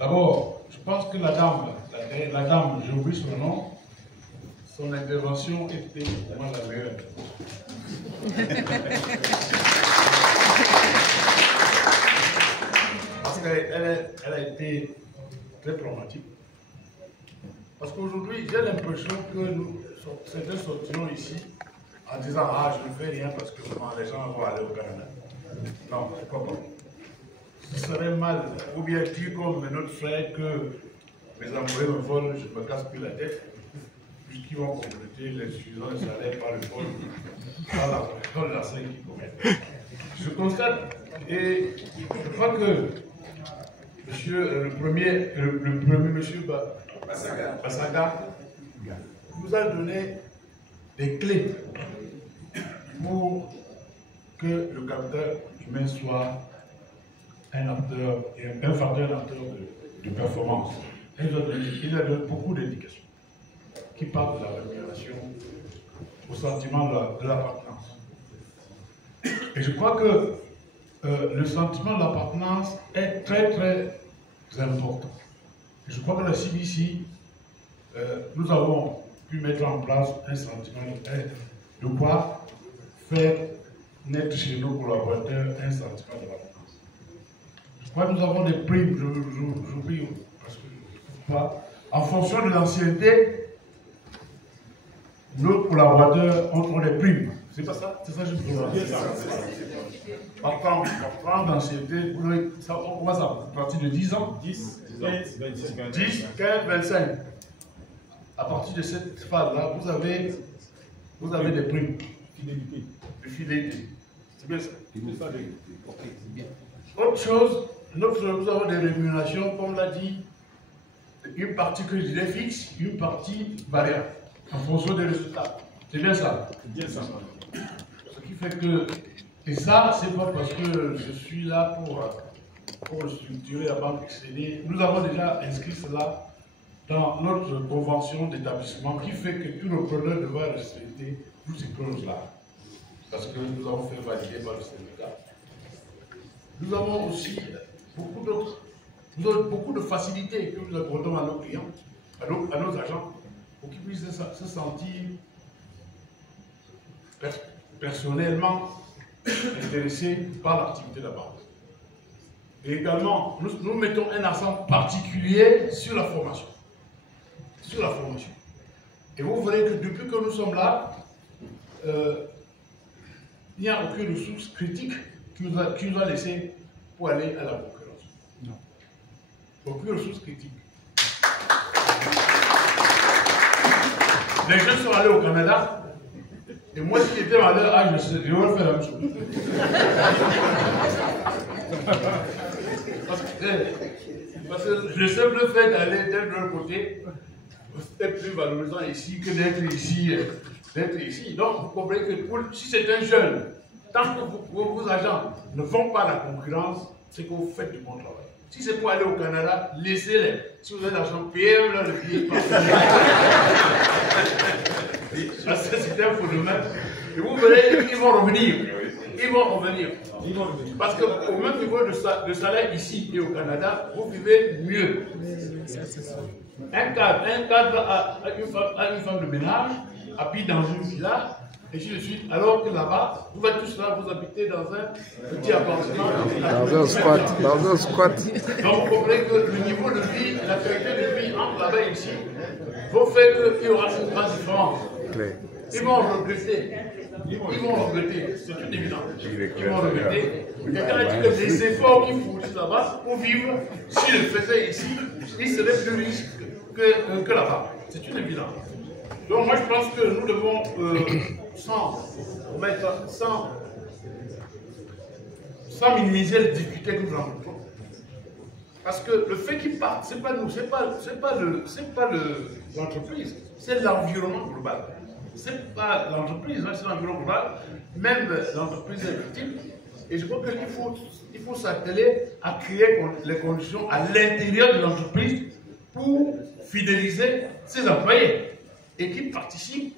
D'abord, je pense que la dame, j'ai oublié son nom, son intervention était pour moi la meilleure. Parce qu'elle a été très traumatique. Parce qu'aujourd'hui, j'ai l'impression que nous, certains sortiront ici en disant « Ah, je ne fais rien parce que vraiment, les gens vont aller au Canada. » Non, je ne crois pas. Ce serait mal, ou bien dire comme notre frère que mes employés me volent, je ne me casse plus la tête, puisqu'ils vont compléter l'insuffisance de salaire par le vol, par la scène qu'ils commettent. Je constate, et je crois que monsieur, le premier monsieur Bassaga nous a donné des clés pour que le capital humain soit un acteur, un facteur de performance. Il a donné beaucoup d'indications qui partent de la rémunération au sentiment de l'appartenance. Et je crois que le sentiment de l'appartenance est très très important. Et je crois que la CBC, nous avons pu mettre en place un sentiment de quoi faire naître chez nos collaborateurs un sentiment de l'appartenance. Je crois que nous avons des primes, j'oublie, parce que en fonction de l'ancienneté, nos collaborateurs ont des primes. C'est pas ça? C'est ça que je veux dire. Par temps d'ancienneté, on commence à partir de 10 ans. 10, 15, 25. À partir de cette phase-là, vous avez des primes. De fidélité. C'est bien ça? Autre chose, nous avons des rémunérations, comme l'a dit, une partie que je dirais fixe, une partie variable, en fonction des résultats. C'est bien ça? C'est bien ça. Ce qui fait que, et ça, c'est pas parce que je suis là pour structurer la banque excédée. Nous avons déjà inscrit cela dans notre convention d'établissement qui fait que tout repreneur devra respecter toutes ces clauses-là. Parce que nous avons fait valider par le syndicat. Nous avons aussi beaucoup de facilités que nous accordons à nos clients, à nos agents, pour qu'ils puissent se sentir personnellement intéressés par l'activité de la banque. Et également, nous mettons un accent particulier sur la formation. Sur la formation. Et vous verrez que depuis que nous sommes là, il n'y a aucune ressource critique qui nous a laissé pour aller à la concurrence. Non. Aucune ressource critique. Les jeunes sont allés au Canada, et moi, si j'étais à leur âge, je vais faire la même chose. Parce que le simple fait d'aller de l'autre côté, c'est plus valorisant ici que d'être ici. Donc, vous comprenez que si c'est un jeune, tant que vos agents ne font pas la concurrence, c'est que vous faites du bon travail. Si c'est pour aller au Canada, laissez-les. Si vous avez l'argent, payez-leur le billet. Parce que c'est un phénomène. Et vous verrez, ils vont revenir. Ils vont revenir. Parce qu'au même niveau de salaire ici et au Canada, vous vivez mieux. Un cadre a une femme de ménage, habite dans une villa, et ainsi de suite, alors que là-bas, vous êtes tous là, vous habitez dans un petit appartement. Dans un squat. Donc vous comprenez que le niveau de vie, la qualité de vie entre là-bas et ici, vont faire qu'il y aura une grande différence. Ils vont regretter. C'est une évidence. Ils vont regretter. Quelqu'un a dit que les efforts qu'ils fournissent là-bas pour vivre, s'ils le faisaient ici, ils seraient plus riches que là-bas. C'est une évidence. Donc moi je pense que nous devons, sans minimiser les difficultés que nous rencontrons. Parce que le fait qu'ils partent, ce n'est pas nous, ce n'est pas l'entreprise, c'est l'environnement global. Ce n'est pas l'entreprise, c'est l'environnement global. Même l'entreprise est victime. Et je crois qu'il faut s'atteler à créer les conditions à l'intérieur de l'entreprise pour fidéliser ses employés et qui participent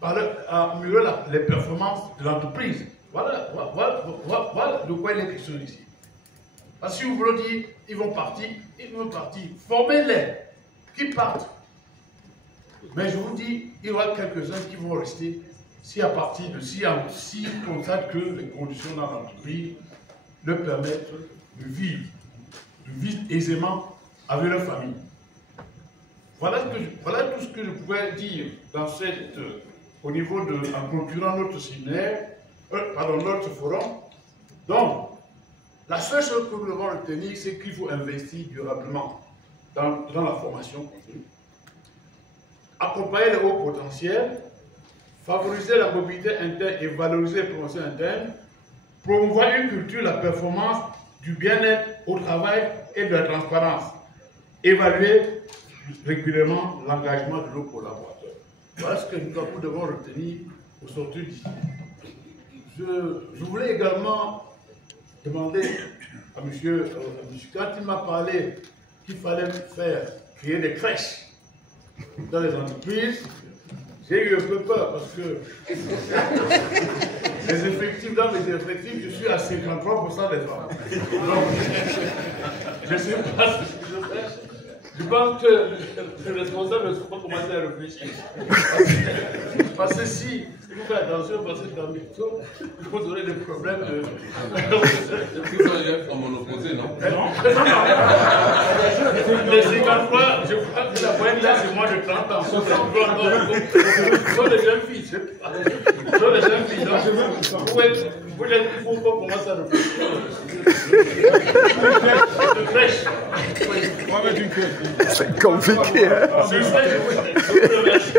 à améliorer les performances de l'entreprise. Voilà de quoi il est question ici. Parce que si vous voulez dire, ils vont partir, formez-les, qu'ils partent. Mais je vous dis, il y aura quelques-uns qui vont rester si à partir de si on constate que les conditions dans l'entreprise leur permettent de vivre aisément avec leur famille. Voilà tout ce que je pouvais dire dans au niveau en clôturant notre séminaire, notre forum. Donc, la seule chose que nous devons retenir, c'est qu'il faut investir durablement dans la formation continue, accompagner les hauts potentiels, favoriser la mobilité interne et valoriser les promotions internes, promouvoir une culture de la performance, du bien-être au travail et de la transparence, évaluer régulièrement l'engagement de nos collaborateurs. Voilà ce que nous devons retenir au sortir d'ici. Je voulais également demander à M. quand il m'a parlé qu'il fallait créer des crèches dans les entreprises, j'ai eu un peu peur parce que dans mes effectifs, je suis à 53% des femmes. Donc, je ne sais pas ce que je fais. Je pense que le responsable ne faut pas commencer à réfléchir. Parce que si vous faites attention, parce que dans bientôt, vous aurez des problèmes de. À mon opposé, non? Non. Les 53, je crois que la moyenne là, c'est moins de 30 ans. Ce sont des jeunes filles. Ce sont des jeunes filles. Donc, il faut qu'on commence à réfléchir. De crèche. C'est compliqué, hein? C'est ça, je vous remercie.